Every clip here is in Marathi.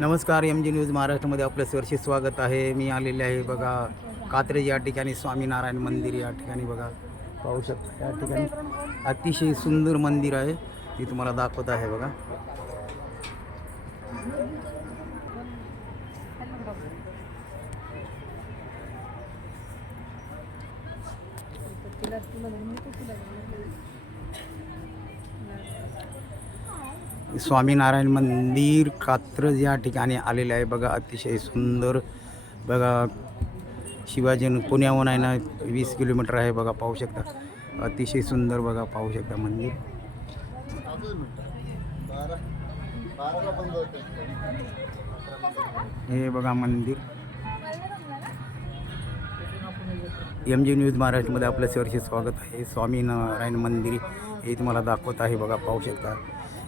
नमस्कार एम जी न्यूज महाराष्ट्रामध्ये आपलं सहर्षी स्वागत आहे. मी आलेले आहे बघा कात्रज या ठिकाणी स्वामीनारायण मंदिर या ठिकाणी बघा. पाहू शकता या ठिकाणी अतिशय सुंदर मंदिर आहे. ती तुम्हाला दाखवत आहे बघा. स्वामीनारायण मंदिर कात्रज या ठिकाणी आलेलं आहे. बघा अतिशय सुंदर. बघा शिवाजी पुण्याहून आहे ना वीस किलोमीटर आहे बघा पाहू शकता. अतिशय सुंदर बघा पाहू शकता मंदिर. हे बघा मंदिर. एम जी न्यूज महाराष्ट्रामध्ये आपलं सहर्षी स्वागत आहे. स्वामीनारायण मंदिर हे तुम्हाला दाखवत आहे बघा पाहू शकता.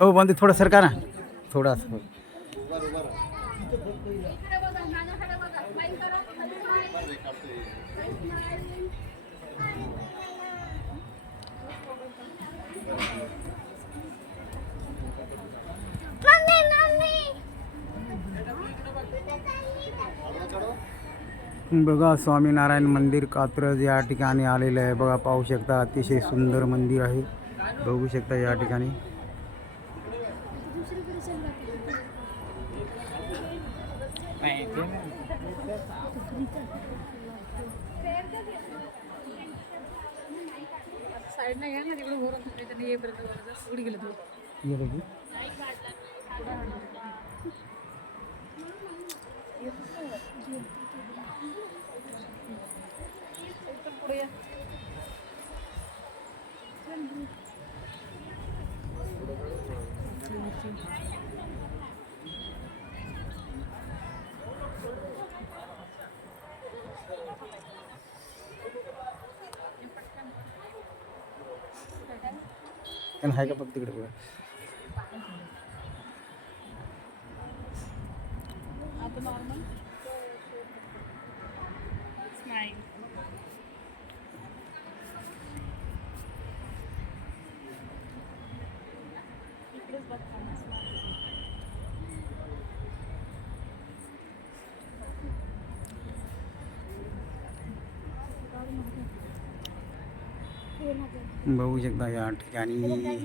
हो बंदी थोडं सरका ना थोडा असं. बघा, स्वामीनारायण मंदिर कात्रज या ठिकाणी आलेलं आहे. बघा, पाहू शकता, अतिशय सुंदर मंदिर आहे. बघू शकता या पण आहे का बघ तिकडे बघा. आता नॉर्मल बघू शकता या ठिकाणी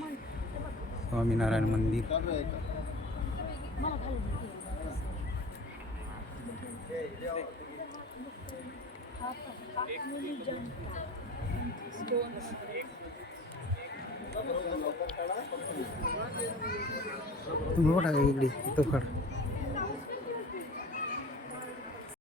स्वामीनारायण मंदिर. तुम्ही बघा इकडे इथं खड